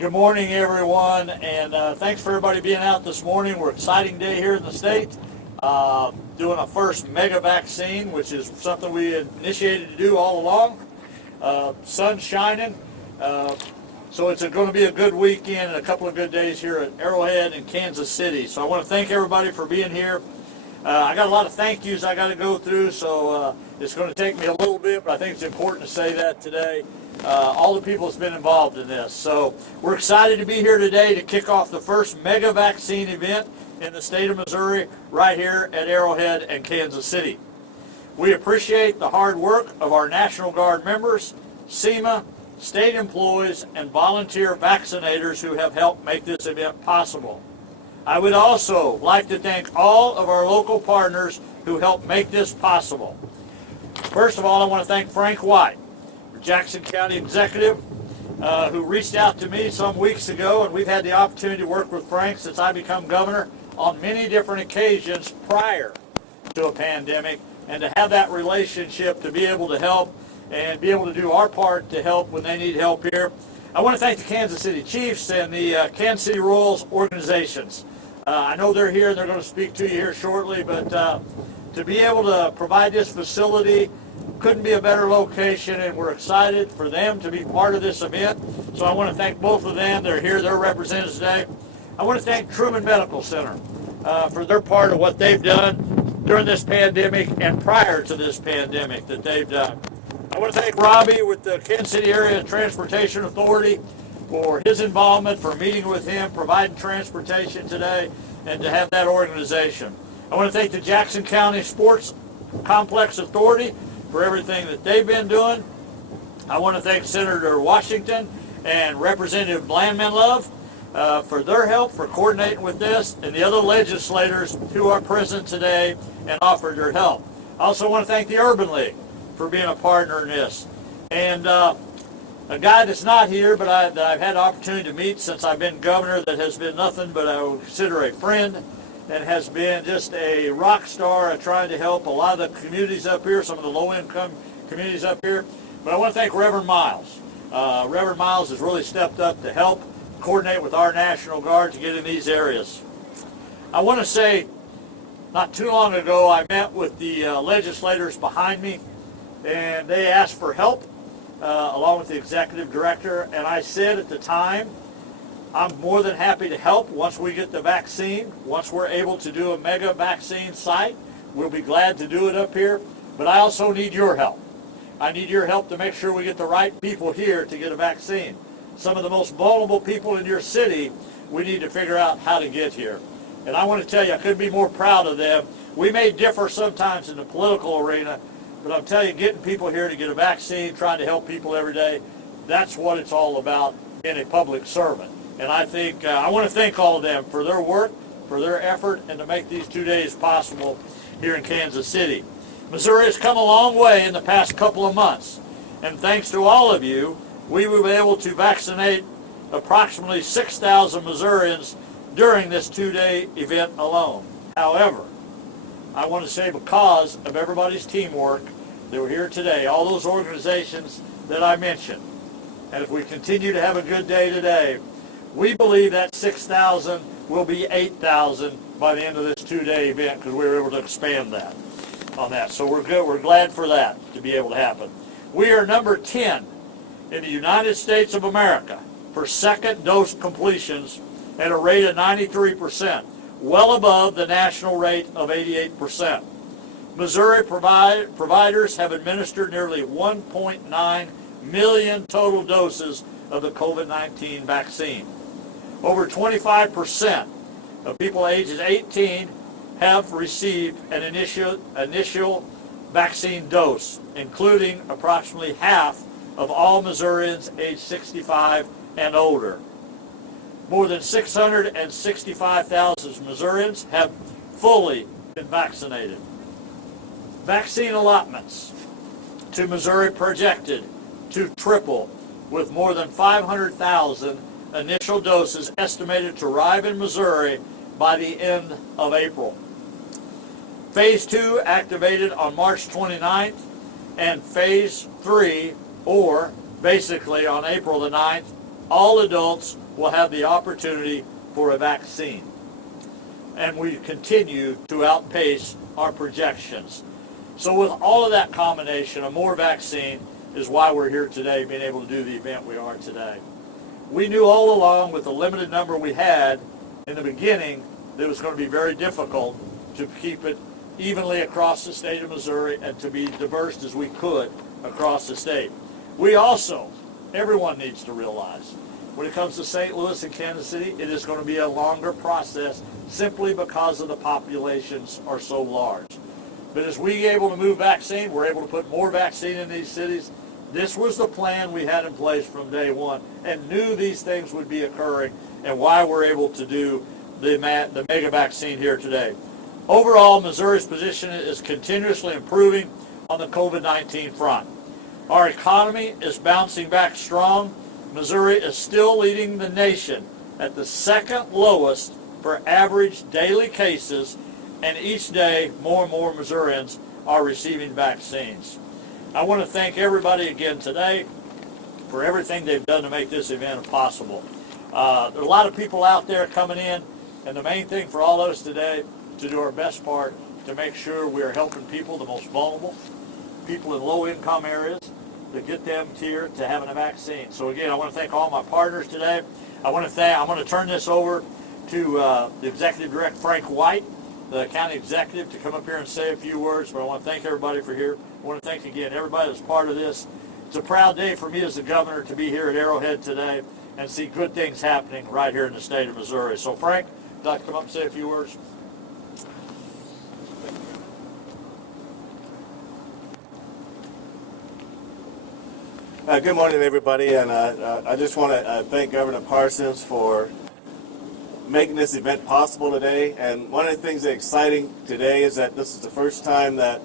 Good morning, everyone, and thanks for everybody being out this morning. We're an exciting day here in the state, doing a first mega vaccine, which is something we had initiated to do all along. Sun's shining, so it's going to be a good weekend and a couple of good days here at Arrowhead and Kansas City. So I want to thank everybody for being here. I got a lot of thank yous I got to go through, so it's going to take me a little bit, but I think it's important to say that today. All the people that's been involved in this. So we're excited to be here today to kick off the first mega vaccine event in the state of Missouri right here at Arrowhead and Kansas City. We appreciate the hard work of our National Guard members, SEMA, state employees, and volunteer vaccinators who have helped make this event possible. I would also like to thank all of our local partners who helped make this possible. First of all, I want to thank Frank White, Jackson County Executive, who reached out to me some weeks ago, and we've had the opportunity to work with Frank since I become governor on many different occasions prior to a pandemic, and to have that relationship to be able to help and be able to do our part to help when they need help here. I want to thank the Kansas City Chiefs and the Kansas City Royals organizations. I know they're here and they're going to speak to you here shortly, but to be able to provide this facility couldn't be a better location, and we're excited for them to be part of this event. So I want to thank both of them. They're here, they're represented today. I want to thank Truman Medical Center for their part of what they've done during this pandemic and prior to this pandemic that they've done. I want to thank Robbie with the Kansas City Area Transportation Authority for his involvement, for meeting with him, providing transportation today, and to have that organization. I want to thank the Jackson County Sports Complex Authority for everything that they've been doing. I want to thank Senator Washington and Representative Blandman-Love for their help, for coordinating with this, and the other legislators who are present today and offered their help. I also want to thank the Urban League for being a partner in this. And a guy that's not here, but that I've had the opportunity to meet since I've been governor, that has been nothing but I would consider a friend, and has been just a rock star at trying to help a lot of the communities up here, some of the low-income communities up here. But I want to thank Reverend Miles. Reverend Miles has really stepped up to help coordinate with our National Guard to get in these areas. I want to say, not too long ago, I met with the legislators behind me, and they asked for help along with the executive director, and I said at the time, I'm more than happy to help once we get the vaccine. Once we're able to do a mega vaccine site, we'll be glad to do it up here. But I also need your help. I need your help to make sure we get the right people here to get a vaccine. Some of the most vulnerable people in your city, we need to figure out how to get here. And I want to tell you, I couldn't be more proud of them. We may differ sometimes in the political arena, but I'm telling you, getting people here to get a vaccine, trying to help people every day, that's what it's all about, being a public servant. And I think I want to thank all of them for their work, for their effort, and to make these 2 days possible here in Kansas City. Missouri has come a long way in the past couple of months, and thanks to all of you, we will be able to vaccinate approximately 6,000 Missourians during this 2-day event alone. However, I want to say, because of everybody's teamwork that were here today, all those organizations that I mentioned, and if we continue to have a good day today, we believe that 6,000 will be 8,000 by the end of this 2-day event, because we were able to expand that on that. So we're good. We're glad for that to be able to happen. We are number 10 in the United States of America for second dose completions at a rate of 93%, well above the national rate of 88%. Missouri providers have administered nearly 1.9 million total doses of the COVID-19 vaccine. Over 25% of people ages 18 have received an initial vaccine dose, including approximately half of all Missourians aged 65 and older. More than 665,000 Missourians have fully been vaccinated. Vaccine allotments to Missouri projected to triple, with more than 500,000 initial doses estimated to arrive in Missouri by the end of April. Phase 2 activated on March 29th, and Phase 3, or basically on April the 9th, all adults will have the opportunity for a vaccine. And we continue to outpace our projections. So with all of that combination, a more vaccine is why we're here today, being able to do the event we are today. We knew all along with the limited number we had in the beginning that it was going to be very difficult to keep it evenly across the state of Missouri and to be diverse as we could across the state. We also, everyone needs to realize, when it comes to St. Louis and Kansas City, it is going to be a longer process simply because of the populations are so large. But as we are able to move vaccine, we're able to put more vaccine in these cities. This was the plan we had in place from day one and knew these things would be occurring and why we're able to do the mega vaccine here today. Overall, Missouri's position is continuously improving on the COVID-19 front. Our economy is bouncing back strong. Missouri is still leading the nation at the second lowest for average daily cases, and each day more and more Missourians are receiving vaccines. I want to thank everybody again today for everything they've done to make this event possible. There are a lot of people out there coming in, and the main thing for all of us today is to do our best part to make sure we are helping people, the most vulnerable, people in low-income areas, to get them here to having a vaccine. So again, I want to thank all my partners today. I'm going to turn this over to the Executive Director, Frank White, the County Executive, to come up here and say a few words. But I want to thank everybody for here. I want to thank again everybody that's part of this. It's a proud day for me as the governor to be here at Arrowhead today and see good things happening right here in the state of Missouri. So Frank, would you like to come up and say a few words? Good morning, everybody, and I just want to thank Governor Parsons for making this event possible today. And one of the things that's exciting today is that this is the first time that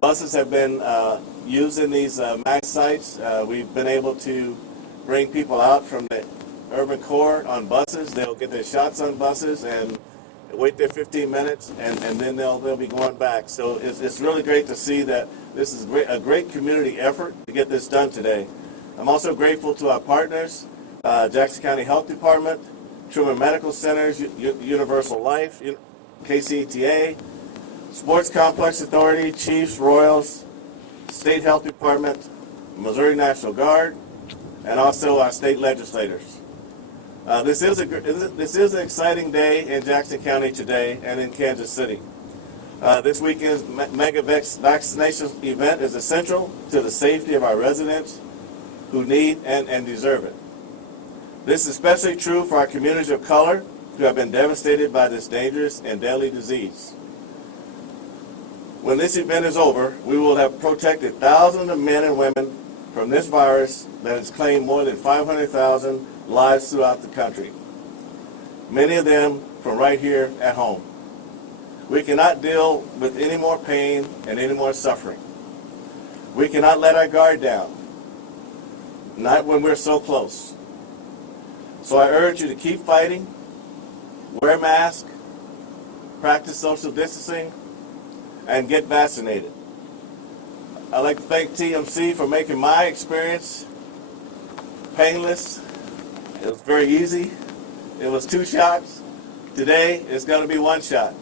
buses have been used in these MAX sites. We've been able to bring people out from the urban core on buses. They'll get their shots on buses and wait there 15 minutes, and then they'll be going back. So it's really great to see that this is a great community effort to get this done today. I'm also grateful to our partners, Jackson County Health Department, Truman Medical Centers, Universal Life, KCETA, Sports Complex Authority, Chiefs, Royals, State Health Department, Missouri National Guard, and also our state legislators. This is an exciting day in Jackson County today and in Kansas City. This weekend's mega vaccination event is essential to the safety of our residents who need and deserve it. This is especially true for our communities of color who have been devastated by this dangerous and deadly disease. When this event is over, we will have protected thousands of men and women from this virus that has claimed more than 500,000 lives throughout the country, many of them from right here at home. We cannot deal with any more pain and any more suffering. We cannot let our guard down, not when we're so close. So I urge you to keep fighting, wear a mask, practice social distancing, and get vaccinated. I'd like to thank TMC for making my experience painless. It was very easy. It was 2 shots. Today, it's going to be 1 shot.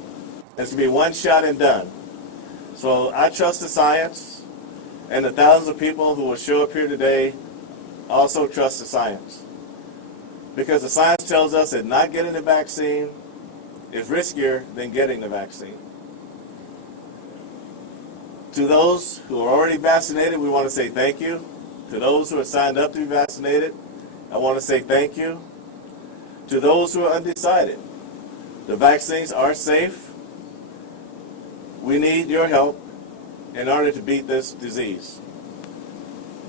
It's going to be 1 shot and done. So I trust the science, and the thousands of people who will show up here today also trust the science. Because the science tells us that not getting the vaccine is riskier than getting the vaccine. To those who are already vaccinated, we want to say thank you. To those who are signed up to be vaccinated, I want to say thank you. To those who are undecided, the vaccines are safe. We need your help in order to beat this disease.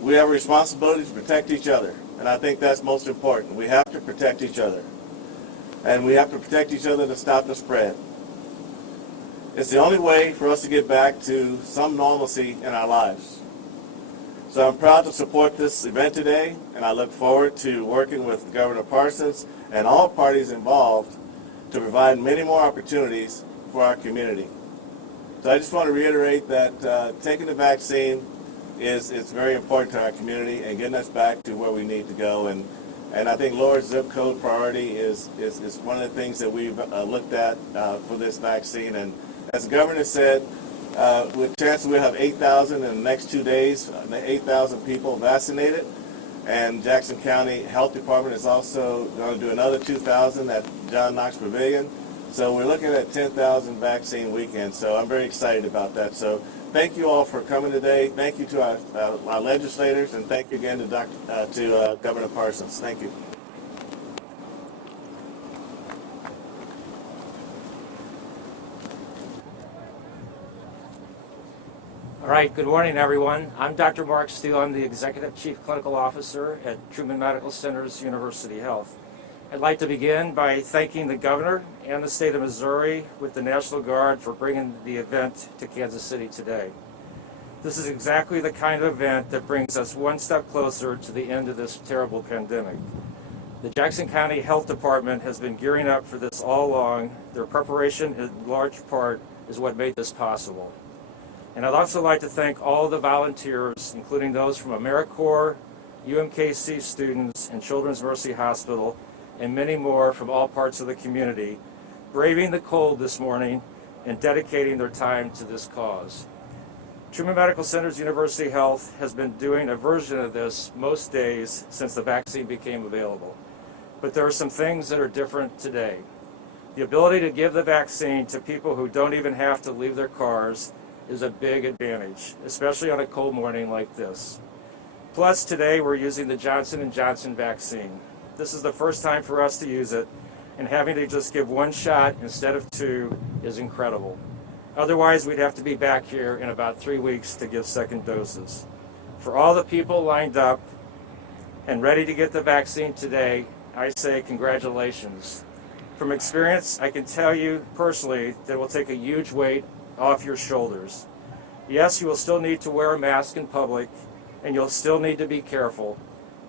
We have a responsibility to protect each other, and I think that's most important. We have to protect each other, and we have to protect each other to stop the spread. It's the only way for us to get back to some normalcy in our lives. So I'm proud to support this event today, and I look forward to working with Governor Parsons and all parties involved to provide many more opportunities for our community. So I just want to reiterate that taking the vaccine is very important to our community and getting us back to where we need to go. And And I think lower zip code priority is one of the things that we've looked at for this vaccine. And as the governor said, with chance we'll have 8,000 in the next 2 days, 8,000 people vaccinated. And Jackson County Health Department is also going to do another 2,000 at John Knox Pavilion. So we're looking at 10,000 vaccine weekend. So I'm very excited about that. So thank you all for coming today. Thank you to our legislators, and thank you again to Governor Parsons. Thank you. All right, good morning, everyone. I'm Dr. Mark Steele. I'm the Executive Chief Clinical Officer at Truman Medical Center's University Health. I'd like to begin by thanking the Governor and the state of Missouri with the National Guard for bringing the event to Kansas City today. This is exactly the kind of event that brings us one step closer to the end of this terrible pandemic. The Jackson County Health Department has been gearing up for this all along. Their preparation, in large part, is what made this possible. And I'd also like to thank all the volunteers, including those from AmeriCorps, UMKC students, and Children's Mercy Hospital, and many more from all parts of the community, braving the cold this morning and dedicating their time to this cause. Truman Medical Center's University Health has been doing a version of this most days since the vaccine became available. But there are some things that are different today. The ability to give the vaccine to people who don't even have to leave their cars is a big advantage, especially on a cold morning like this. Plus, today we're using the Johnson & Johnson vaccine. This is the first time for us to use it, and having to just give one shot instead of two is incredible. Otherwise, we'd have to be back here in about 3 weeks to give second doses. For all the people lined up and ready to get the vaccine today, I say congratulations. From experience, I can tell you personally that it will take a huge weight off your shoulders. Yes, you will still need to wear a mask in public, and you'll still need to be careful,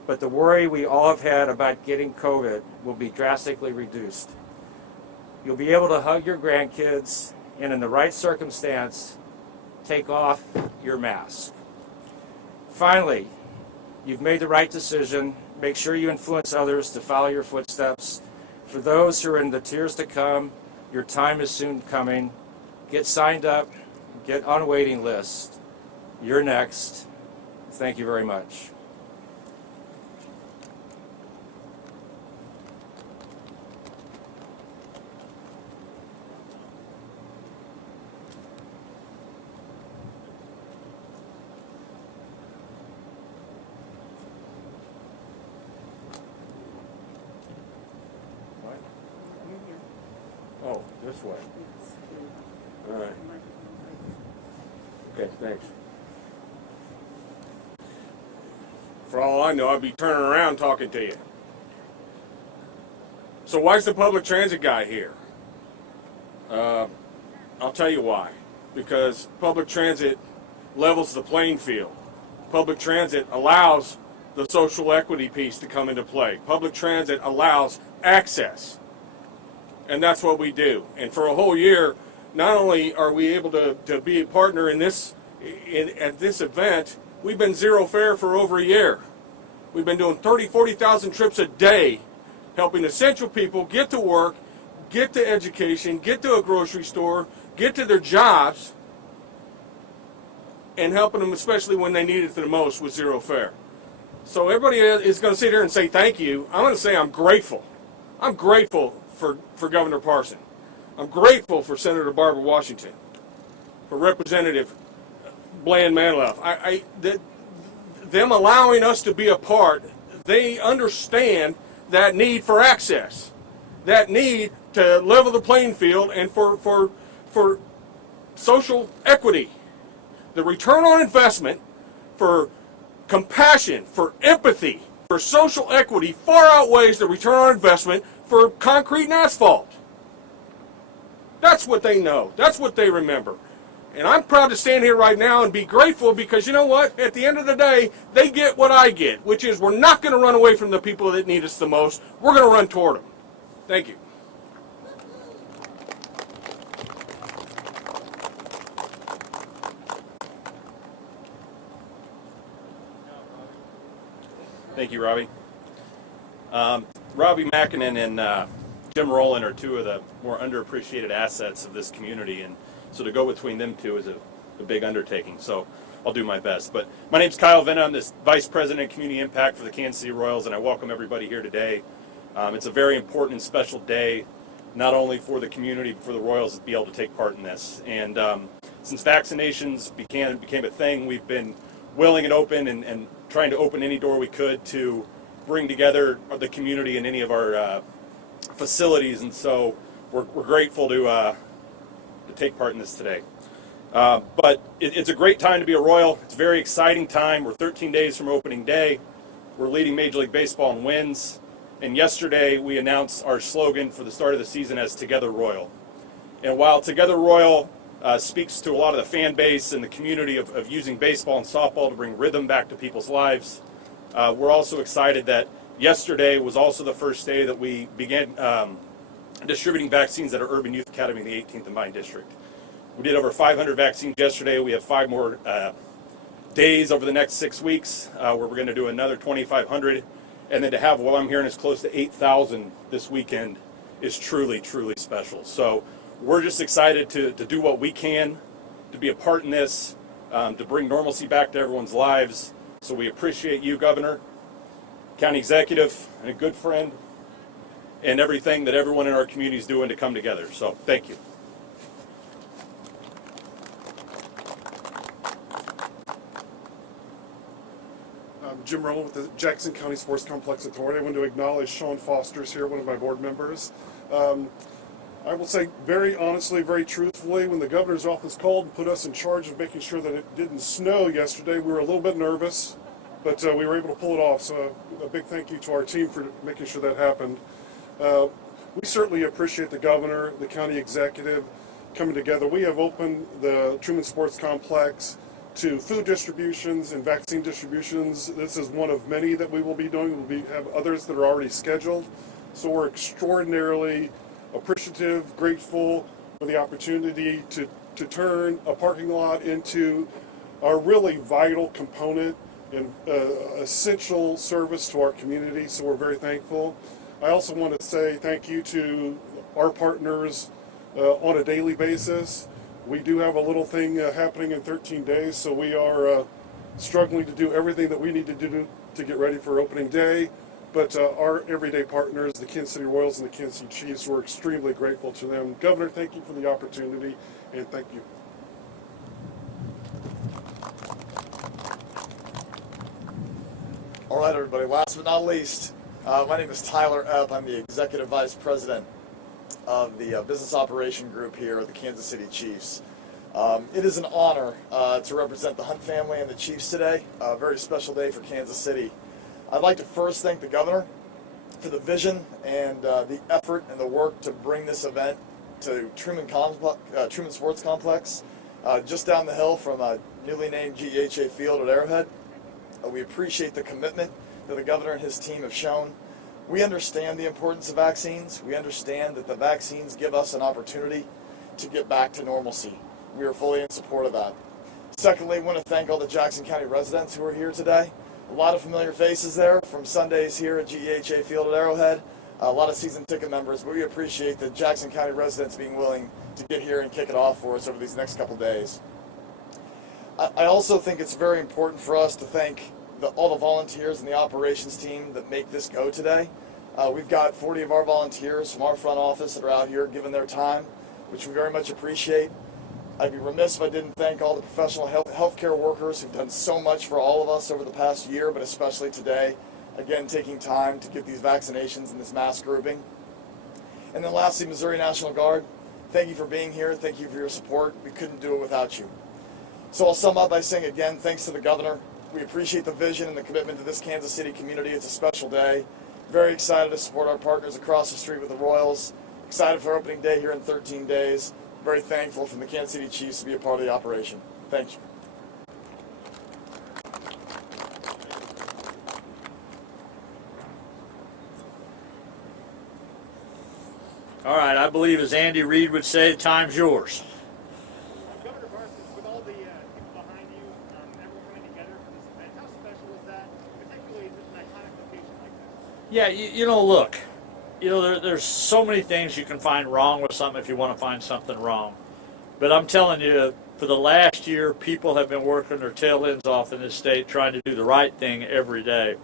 but the worry we all have had about getting COVID will be drastically reduced. You'll be able to hug your grandkids, and in the right circumstance, take off your mask. Finally, you've made the right decision. Make sure you influence others to follow your footsteps. For those who are in the tiers to come, your time is soon coming. Get signed up, get on a waiting list. You're next. Thank you very much. Oh, this way. All right. Okay, thanks. For all I know, I'd be turning around talking to you. So why's the public transit guy here? I'll tell you why. Because public transit levels the playing field. Public transit allows the social equity piece to come into play. Public transit allows access. And that's what we do. And for a whole year, not only are we able to be a partner at this event, we've been zero fare for over a year. We've been doing 40,000 trips a day, helping essential people get to work, get to education, get to a grocery store, get to their jobs, and helping them especially when they need it the most with zero fare. So everybody is going to sit here and say thank you. I'm going to say I'm grateful. I'm grateful for Governor Parson. I'm grateful for Senator Barbara Washington, for Representative Bland Manilow. Them allowing us to be a part, they understand that need for access, that need to level the playing field, and for social equity. The return on investment for compassion, for empathy, for social equity far outweighs the return on investment for concrete and asphalt. That's what they know. That's what they remember. And I'm proud to stand here right now and be grateful because you know what? At the end of the day, they get what I get, which is we're not going to run away from the people that need us the most. We're going to run toward them. Thank you. Thank you, Robbie. Robbie Mackinnon and Jim Rowland are two of the more underappreciated assets of this community, and so to go between them two is a big undertaking. So I'll do my best. But my name's Kyle Venna. I'm the Vice President of Community Impact for the Kansas City Royals, and I welcome everybody here today. It's a very important and special day, not only for the community, but for the Royals to be able to take part in this. And since vaccinations became a thing, we've been willing and open and trying to open any door we could to bring together the community in any of our facilities. And so we're grateful to take part in this today. But it's a great time to be a Royal. It's a very exciting time. We're 13 days from opening day. We're leading Major League Baseball in wins. And yesterday we announced our slogan for the start of the season as Together Royal. And while Together Royal speaks to a lot of the fan base and the community of using baseball and softball to bring rhythm back to people's lives, we're also excited that yesterday was also the first day that we began distributing vaccines at our Urban Youth Academy in the 18th and Vine District. We did over 500 vaccines yesterday. We have 5 more days over the next 6 weeks where we're going to do another 2,500. And then to have what I'm hearing is close to 8,000 this weekend is truly, truly special. So we're just excited to do what we can to be a part in this, to bring normalcy back to everyone's lives. So we appreciate you, Governor, County Executive, and a good friend, and everything that everyone in our community is doing to come together. So thank you. Jim Rowland with the Jackson County Sports Complex Authority. I want to acknowledge Sean Foster's here, one of my board members. I will say very honestly, very truthfully, when the governor's office called and put us in charge of making sure that it didn't snow yesterday, we were a little bit nervous, but we were able to pull it off. So a big thank you to our team for making sure that happened. We certainly appreciate the governor, the county executive coming together. We have opened the Truman Sports Complex to food distributions and vaccine distributions. This is one of many that we will be doing. We'll have others that are already scheduled. So we're extraordinarily appreciative, grateful for the opportunity to turn a parking lot into a really vital component and essential service to our community. So we're very thankful. I also want to say thank you to our partners on a daily basis. We do have a little thing happening in 13 days, so we are struggling to do everything that we need to do to get ready for opening day. But our everyday partners, the Kansas City Royals and the Kansas City Chiefs, we're extremely grateful to them. Governor, thank you for the opportunity, and thank you. All right, everybody, last but not least, my name is Tyler Epp. I'm the Executive Vice President of the Business Operation Group here at the Kansas City Chiefs. It is an honor to represent the Hunt family and the Chiefs today, a very special day for Kansas City. I'd like to first thank the governor for the vision and the effort and the work to bring this event to Truman Sports Complex, just down the hill from a newly named GEHA field at Arrowhead. We appreciate the commitment that the governor and his team have shown. We understand the importance of vaccines. We understand that the vaccines give us an opportunity to get back to normalcy. We are fully in support of that. Secondly, I want to thank all the Jackson County residents who are here today. A lot of familiar faces there from Sundays here at GEHA Field at Arrowhead. A lot of season ticket members, but we appreciate the Jackson County residents being willing to get here and kick it off for us over these next couple days. I also think it's very important for us to thank all the volunteers and the operations team that make this go today. We've got 40 of our volunteers from our front office that are out here giving their time, which we very much appreciate. I'd be remiss if I didn't thank all the professional healthcare workers who've done so much for all of us over the past year, but especially today, again, taking time to get these vaccinations and this mass grouping. And then lastly, Missouri National Guard, thank you for being here. Thank you for your support. We couldn't do it without you. So I'll sum up by saying again, thanks to the governor. We appreciate the vision and the commitment to this Kansas City community. It's a special day. Very excited to support our partners across the street with the Royals. Excited for opening day here in 13 days. Very thankful from the Kansas City Chiefs to be a part of the operation. Thank you. All right, I believe as Andy Reid would say, the time's yours. Governor Parson, with all the people behind you, everyone coming together for this event, how special is that, particularly in an iconic location like this? Yeah, look, there's so many things you can find wrong with something if you want to find something wrong. But I'm telling you, for the last year, people have been working their tail ends off in this state trying to do the right thing every day.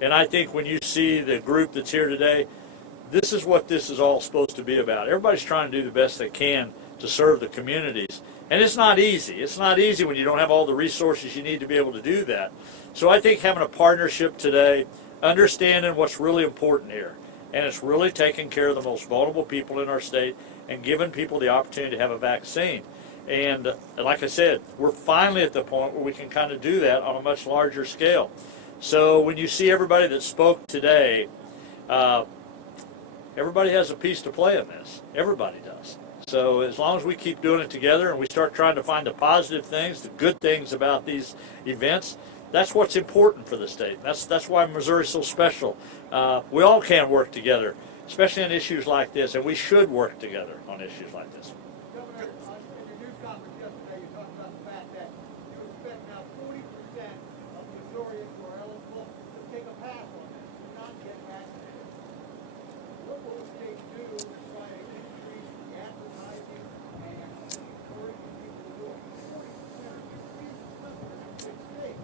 And I think when you see the group that's here today, this is what this is all supposed to be about. Everybody's trying to do the best they can to serve the communities. And it's not easy. It's not easy when you don't have all the resources you need to be able to do that. So I think having a partnership today, understanding what's really important here, and it's really taking care of the most vulnerable people in our state and giving people the opportunity to have a vaccine. And like I said, we're finally at the point where we can kind of do that on a much larger scale. So when you see everybody that spoke today, everybody has a piece to play in this. Everybody does. So as long as we keep doing it together and we start trying to find the positive things, the good things about these events, that's what's important for the state. That's why Missouri's so special. We all can work together, especially on issues like this, and we should work together on issues like this. Governor, in your news conference yesterday, you talked about the fact that you expect now 40% of Missourians who are eligible to take a pass on this, to not get vaccinated. What will the state do to try to increase the advertising and encouraging people to do it? 40% are huge state.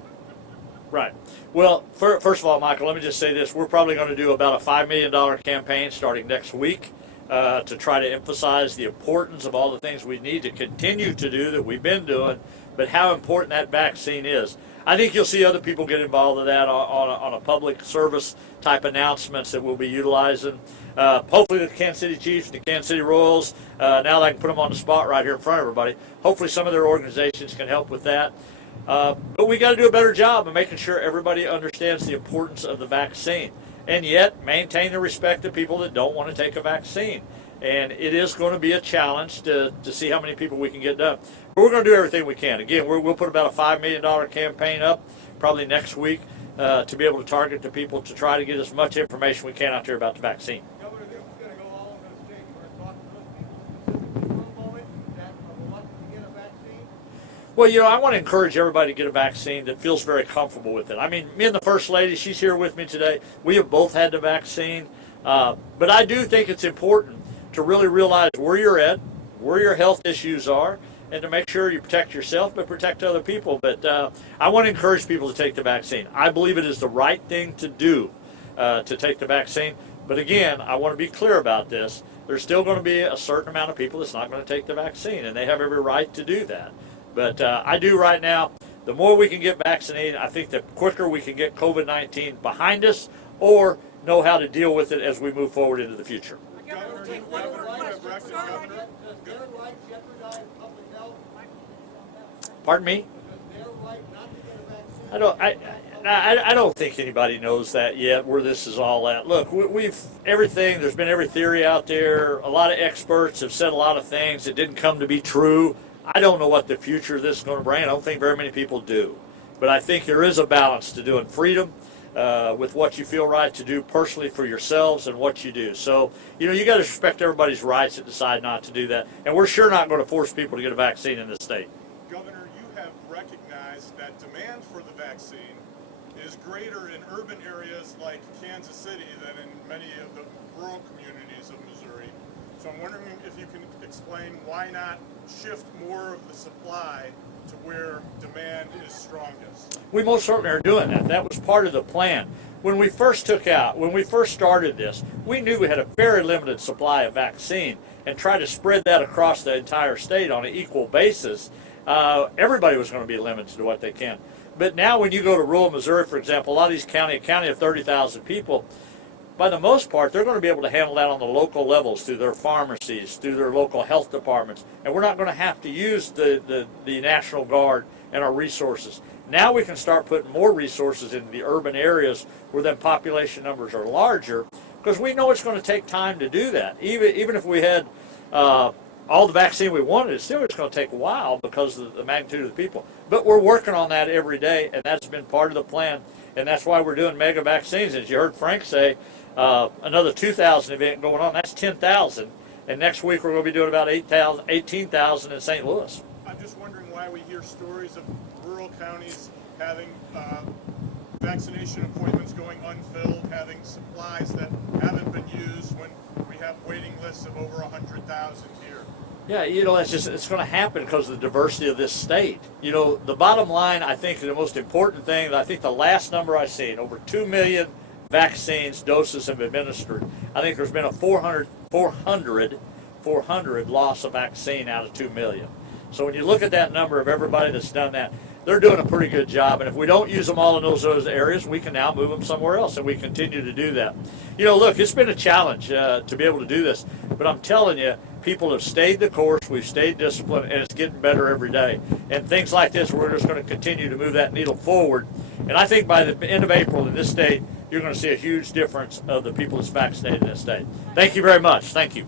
Right. Well, first of all, Michael, let me just say this. We're probably going to do about a $5 million campaign starting next week to try to emphasize the importance of all the things we need to continue to do that we've been doing, but how important that vaccine is. I think you'll see other people get involved in that on a public service type announcements that we'll be utilizing. Hopefully the Kansas City Chiefs and the Kansas City Royals, now that I can put them on the spot right here in front of everybody, hopefully some of their organizations can help with that. But we got to do a better job of making sure everybody understands the importance of the vaccine, and yet maintain the respect of people that don't want to take a vaccine. And it is going to be a challenge to see how many people we can get done. But we're going to do everything we can. Again, we'll put about a $5 million campaign up probably next week to be able to target the people to try to get as much information we can out there about the vaccine. Governor, this is going to go all over the state. We're going to talk to those people specifically for a moment that are reluctant to get a vaccine. Well, I want to encourage everybody to get a vaccine that feels very comfortable with it. I mean, me and the First Lady, she's here with me today. We have both had the vaccine. But I do think it's important to really realize where you're at, where your health issues are, and to make sure you protect yourself but protect other people. But I want to encourage people to take the vaccine. I believe it is the right thing to do to take the vaccine. But again, I want to be clear about this. There's still going to be a certain amount of people that's not going to take the vaccine, and they have every right to do that. But I do right now, the more we can get vaccinated, I think the quicker we can get COVID-19 behind us or know how to deal with it as we move forward into the future. Governor, you have directed Governor. Does their right jeopardize public health? Pardon me? Does their right not to get a vaccine? I don't think anybody knows that yet, where this is all at. Look, there's been every theory out there. A lot of experts have said a lot of things that didn't come to be true. I don't know what the future of this is going to bring. I don't think very many people do. But I think there is a balance to doing freedom with what you feel right to do personally for yourselves and what you do. So, you got to respect everybody's rights that decide not to do that. And we're sure not going to force people to get a vaccine in this state. Governor, you have recognized that demand for the vaccine is greater in urban areas like Kansas City than in many of the rural communities of Missouri. So I'm wondering if you can explain why not shift more of the supply to where demand is strongest. We most certainly are doing that. That was part of the plan. When we first started this, we knew we had a very limited supply of vaccine and tried to spread that across the entire state on an equal basis. Everybody was going to be limited to what they can. But now when you go to rural Missouri, for example, a lot of these a county of 30,000 people, by the most part, they're going to be able to handle that on the local levels through their pharmacies, through their local health departments, and we're not going to have to use the National Guard and our resources. Now we can start putting more resources into the urban areas where then population numbers are larger, because we know it's going to take time to do that. Even if we had all the vaccine we wanted, it's going to take a while because of the magnitude of the people. But we're working on that every day, and that's been part of the plan, and that's why we're doing mega vaccines. As you heard Frank say, another 2,000 event going on. That's 10,000. And next week we're going to be doing about 18,000 in St. Louis. I'm just wondering why we hear stories of rural counties having vaccination appointments going unfilled, having supplies that haven't been used when we have waiting lists of over 100,000 here. Yeah, it's going to happen because of the diversity of this state. The bottom line, I think the most important thing, I think the last number I seen, over 2 million vaccines, doses have been administered. I think there's been a 400 loss of vaccine out of 2 million. So when you look at that number of everybody that's done that, they're doing a pretty good job. And if we don't use them all in those areas, we can now move them somewhere else, and we continue to do that. Look, it's been a challenge to be able to do this, but I'm telling you, people have stayed the course, we've stayed disciplined, and it's getting better every day. And things like this, we're just going to continue to move that needle forward. And I think by the end of April in this state, you're going to see a huge difference of the people that's vaccinated in this state. Thank you very much. Thank you.